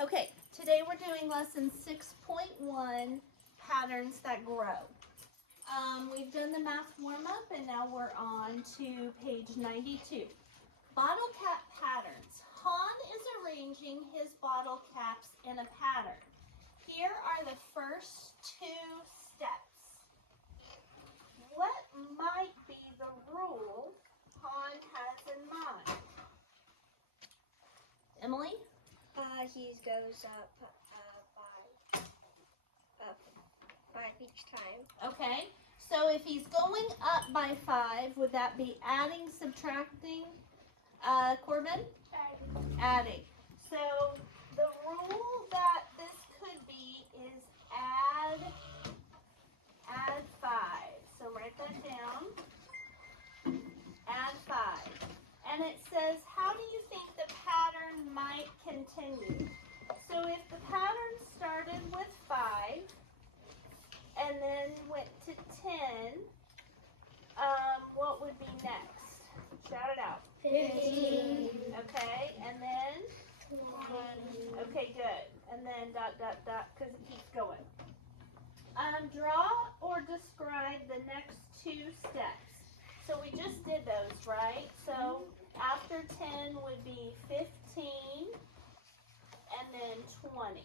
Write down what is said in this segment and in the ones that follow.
Okay, today we're doing lesson 6.1, patterns that grow. We've done the math warm-up and now we're on to page 92. Bottle cap patterns. Han is arranging his bottle caps in a pattern. Here are the first two steps. What might be the rule Han has in mind? Emily? He goes up by each time. Okay, so if he's going up by 5, would that be adding, subtracting? Corbin? Adding. So the rule that this could be is add 5. So write that down. Add 5. And it says, how do you think the pattern might continue? So if the pattern started with 5 and then went to 10, what would be next? Shout it out. 15. Okay, and then? 20. Okay, good. And then ... because it keeps going. Draw or describe the next two steps. So we just did those, right? So after 10 would be 15 and then 20.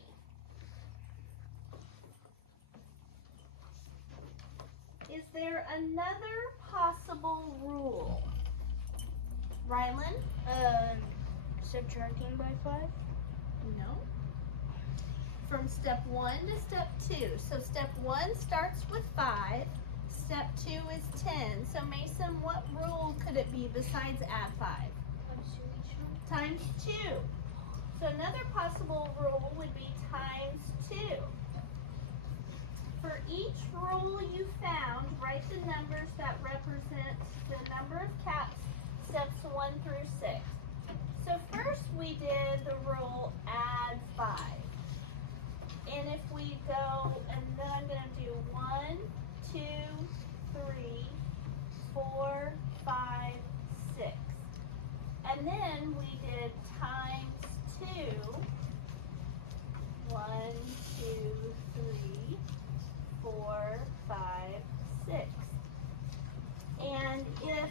Is there another possible rule? Rylan? Subtracting by 5. No. From step 1 to step 2. So step 1 starts with 5. Step 2 is 10. So Mason, what rule could it be besides add 5? Times 2. So another possible rule would be times 2. For each rule you found, write the numbers that represent the number of caps, steps 1 through 6. So first we did the rule add 5. And if we go, and then I'm going to do 1, 2, 3, 4, 5, 6. And then we did times 2. 1, 2, 3, 4, 5, 6. And if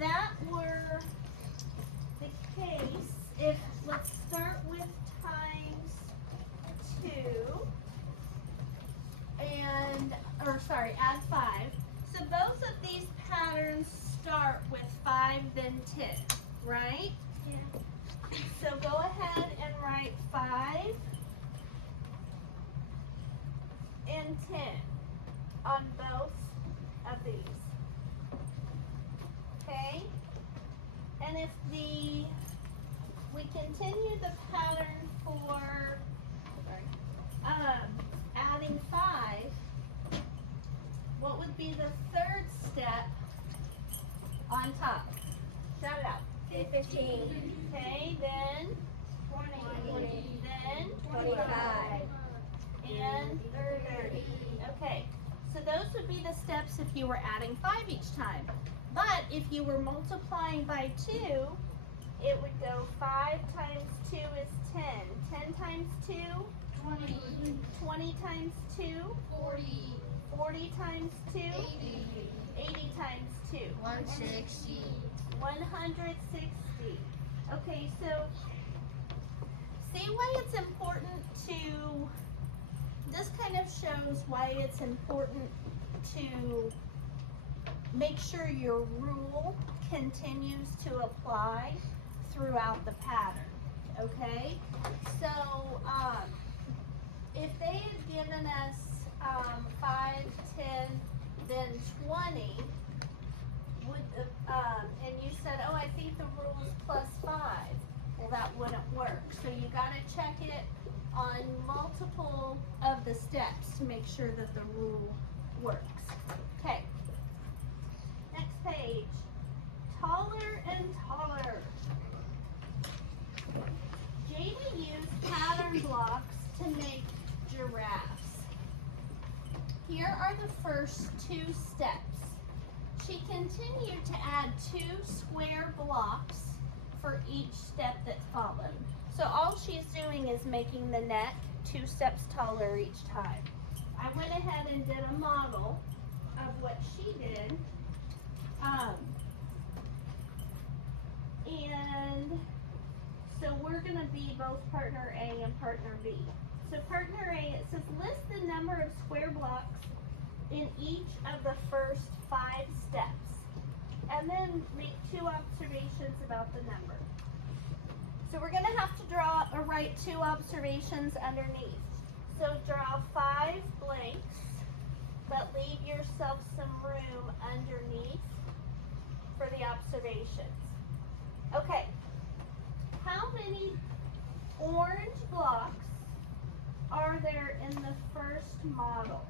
that were the case, let's start with times 2 add 5. So both of these patterns start with 5 then 10, right? Yeah. So go ahead and write 5 and 10 on both of these. Okay? And if we continue the pattern for adding 5, what would be the third step on top? Shout it out. 15. Okay, then 20. Then 25. And 30. Okay, so those would be the steps if you were adding 5 each time. But if you were multiplying by 2, it would go 5 times 2 is 10. 10 times 2? 20. 20 times 2? 40. 40 times 2? 80. 80 times 2? 160. 160. Okay, so see why it's important to, this kind of shows why it's important to make sure your rule continues to apply throughout the pattern, okay? So if they had given us 5, 10, then 20, and you said, oh, I think the rule is plus 5, well, that wouldn't work. So you got to check it on multiple of the steps to make sure that the rule works. Okay. Next page. Taller and taller. Jamie used pattern blocks to make giraffes. Here are the first 2 steps. She continued to add 2 square blocks for each step that followed. So all she's doing is making the neck 2 steps taller each time. I went ahead and did a model of what she did. And so we're going to be both partner A and partner B. So partner A, it says list the number of square blocks in each of the first 5 steps. And then make 2 observations about the number. So we're going to have to draw or write 2 observations underneath. So draw 5 blanks, but leave yourself some room underneath for the observations. Okay, how many orange blocks are there in the first model?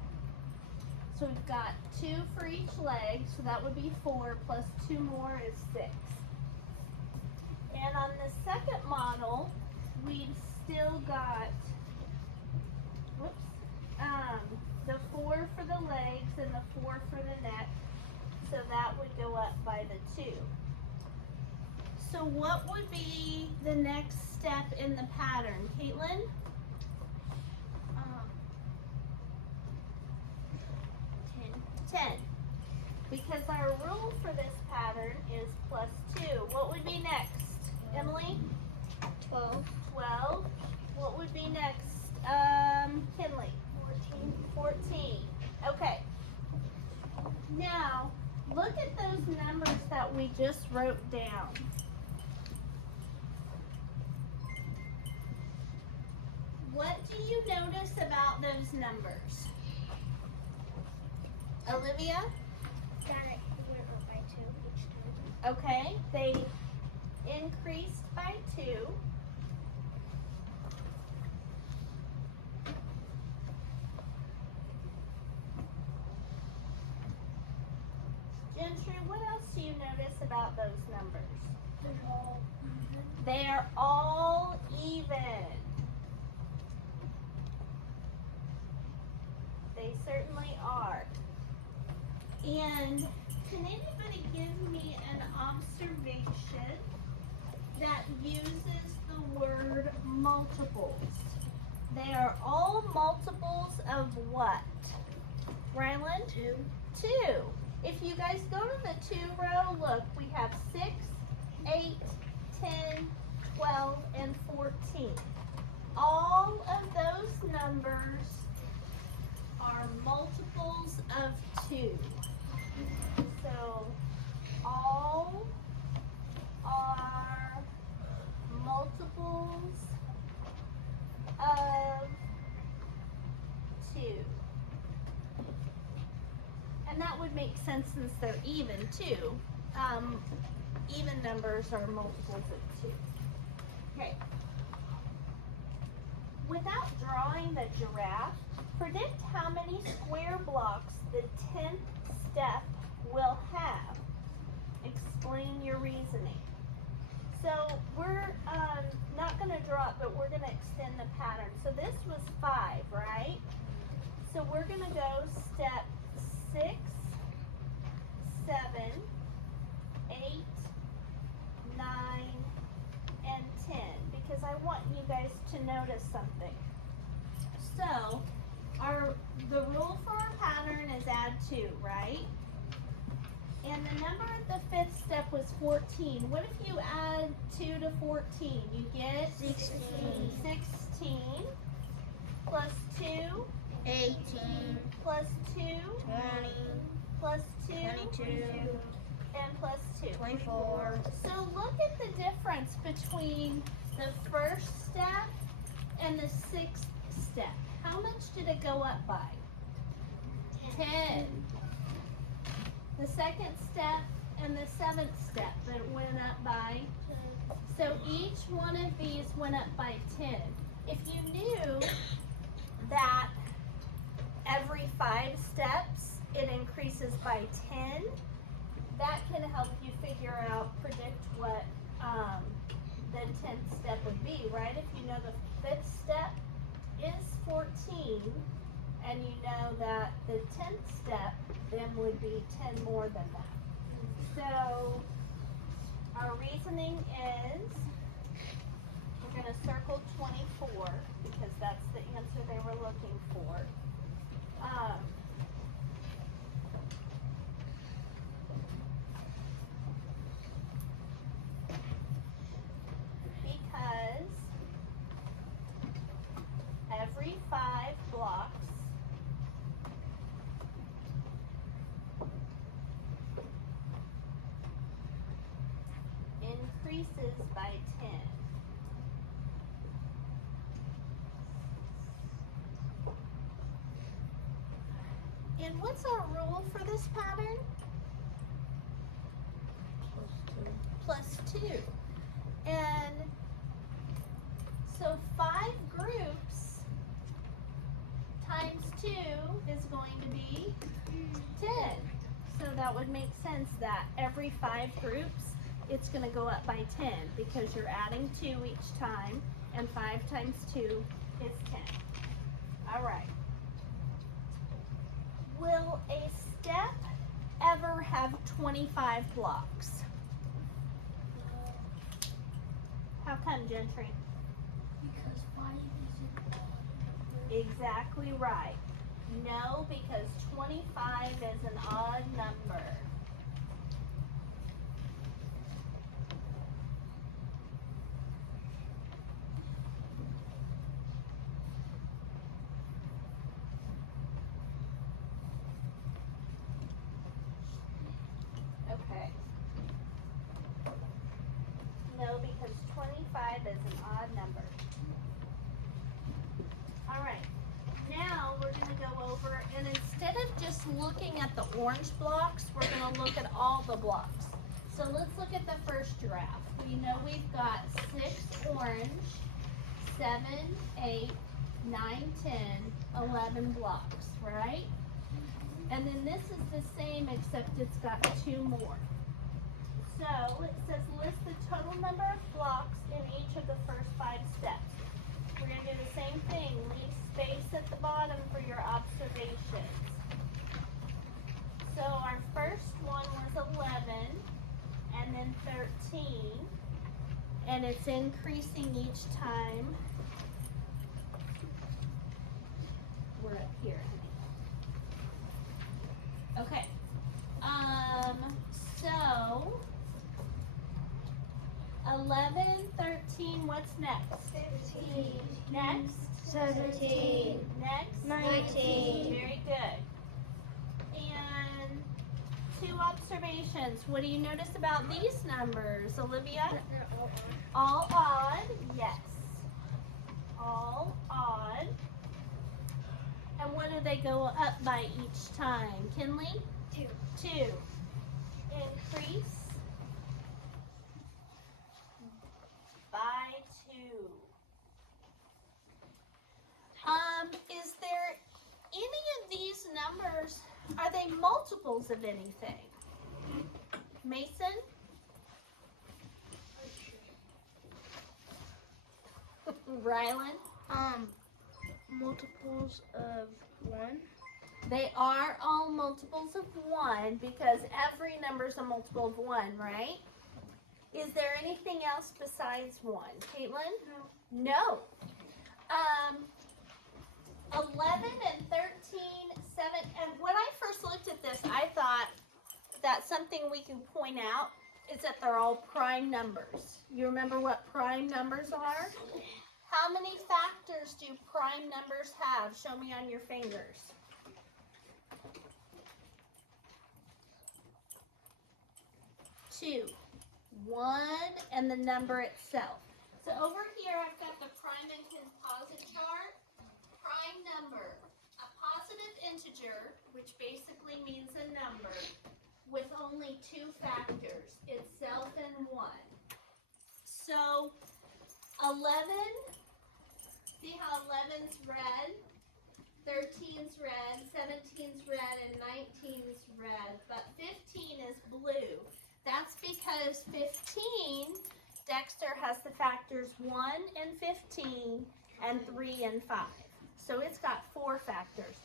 So we've got 2 for each leg, so that would be 4, plus 2 more is 6. And on the second model, we've still got, the 4 for the legs and the 4 for the neck, so that would go up by the 2. So what would be the next step in the pattern, Caitlin? 10. Because our rule for this pattern is plus 2. What would be next, Emily? 12. 12. What would be next, Kinley? 14. Okay. Now, look at those numbers that we just wrote down. What do you notice about those numbers? Olivia? That it went up by 2 each time. Okay, they increased by 2. Gentry, what else do you notice about those numbers? They're all even. They are all even. They certainly are. And can anybody give me an observation that uses the word multiples? They are all multiples of what? Ryland? 2. 2. If you guys go to the 2 row, look, we have 6, 8, 10, 12, and 14. All of those numbers are multiples of 2. So all are multiples of 2. And that would make sense since they're even too. Even numbers are multiples of 2. Okay. Without drawing the giraffe, predict how many square blocks the 10th step will have. Explain your reasoning. So we're not going to draw it, but we're going to extend the pattern. So this was 5, right? So we're going to go step 6, 7, 8, 9, and 10, because I want you guys to notice something. So the rule for our pattern is add 2, right? And the number at the 5th step was 14. What if you add 2 to 14? You get 16. 16 plus 2 18. plus 2 20. plus 2 22. and plus 2. 24. So look at the difference between the first step and the 6th step. How much did it go up by? 10. The 2nd step and the 7th step that went up by. So each one of these went up by 10. If you knew that every 5 steps it increases by 10, that can help you figure out, predict what the 10th step would be, right? If you know the 5th step is 14, and you know that the 10th step then would be 10 more than that. So our reasoning is going to circle 24 because that's the answer they were looking for. Because every 5 blocks increases by 10. And what's our rule for this pattern? Plus 2. And so 5 groups times 2 is going to be 10. So that would make sense that every 5 groups, it's going to go up by 10 because you're adding 2 each time, and 5 times 2 is 10. All right. Will a step ever have 25 blocks? How come, Gentry? Because 5 is an odd number. Exactly right. No, because 25 is an odd number. Okay. No, because 25 is an odd number. All right. Now we're going to go over, and instead of just looking at the orange blocks, we're going to look at all the blocks. So let's look at the first graph. We know we've got 6 orange, 7, 8, 9, 10, 11 blocks, right? And then this is the same except it's got 2 more. So it says list the total number of blocks in each of the first 5 steps. We're going to do the same thing. Leave space at the bottom for your observations. So our first one was 11 and then 13. And it's increasing each time. We're up here. Okay. So 11, 13, what's next? 15. Next? 17. Next? 19. Very good. And 2 observations. What do you notice about these numbers, Olivia? They're all All odd, yes. All odd. And what do they go up by each time? Kinley? 2. 2. Increase by 2. Is there any of these numbers, are they multiples of anything? Mason? Rylan? Multiples of 1. They are all multiples of 1 because every number is a multiple of 1, right? Is there anything else besides 1? Caitlin? No. 11 and 13, 7, and when I first looked at this, I thought that something we can point out is that they're all prime numbers. You remember what prime numbers are? How many factors do prime numbers have? Show me on your fingers. 2. 1 and the number itself. So over here I've got the prime and composite chart. Prime number, a positive integer, which basically means a number, with only 2 factors, itself and 1. So 11, see how 11's red, 13's red, 17's red, and 19's red, but 15 is blue. That's because 15, Dexter has the factors 1 and 15 and 3 and 5. So it's got 4 factors.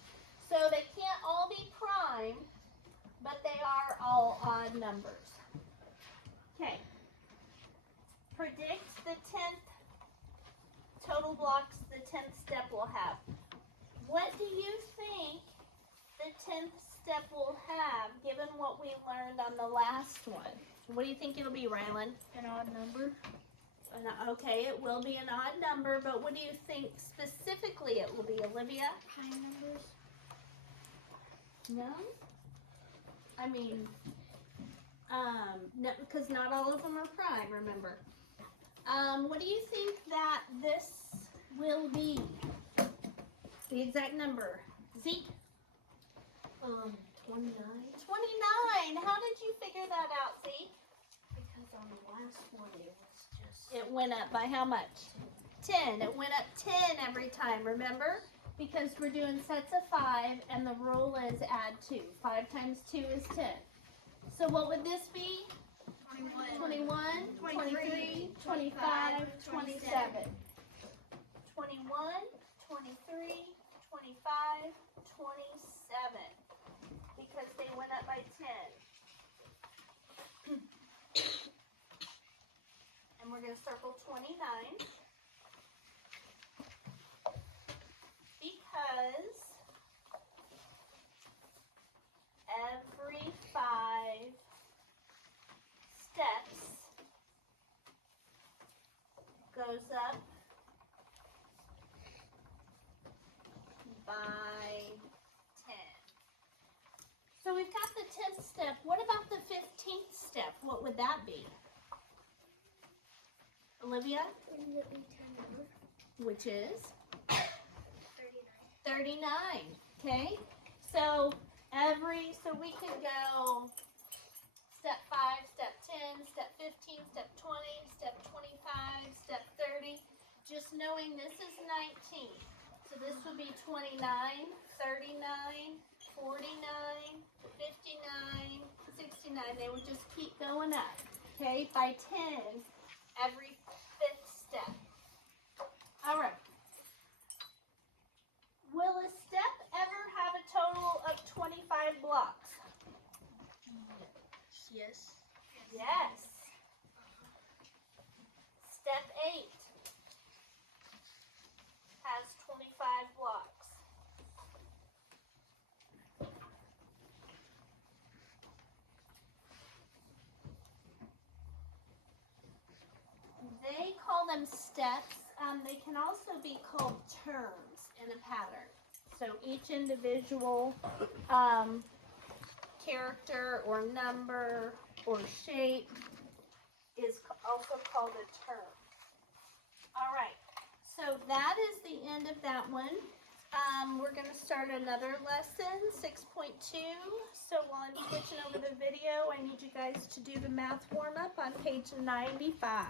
So they can't all be prime, but they are all odd numbers. Okay. Predict the 10th total blocks the 10th step will have. What do you think the 10th step will have, given what we learned on the last one? What do you think it'll be, Rylan? An odd number. Okay, it will be an odd number, but what do you think specifically it will be, Olivia? Prime numbers. No? I mean, no, because not all of them are prime, remember. What do you think that this will be? The exact number. Zeke? 29. 29. How did you figure that out, Zeke? Because on the last one it was just. It went up by how much? 10. It went up 10 every time, remember? Because we're doing sets of 5 and the rule is add 2. 5 times 2 is 10. So what would this be? 21, 23, 25, 27. 21, 23, 25, 27. Because they went up by 10. And we're going to circle 29. Because every 5 steps goes up by 10. So we've got the 10th step. What about the 15th step? What would that be? Olivia? Wouldn't it be 10 over? Which is? 39. 39. Okay? So we could go step 5, step 10, step 15, step 20, step 25, step 30. Just knowing this is 19. So this would be 29, 39, 49, 59, 69. They would just keep going up. Okay? By 10s every 5th step. All right. Will a step ever have a total of 25 blocks? Yes. Yes. Step 8 has 25 blocks. They call them steps. They can also be called terms in a pattern. So each individual character or number or shape is also called a term. All right, so that is the end of that one. We're going to start another lesson, 6.2. So while I'm switching over the video, I need you guys to do the math warm-up on page 95.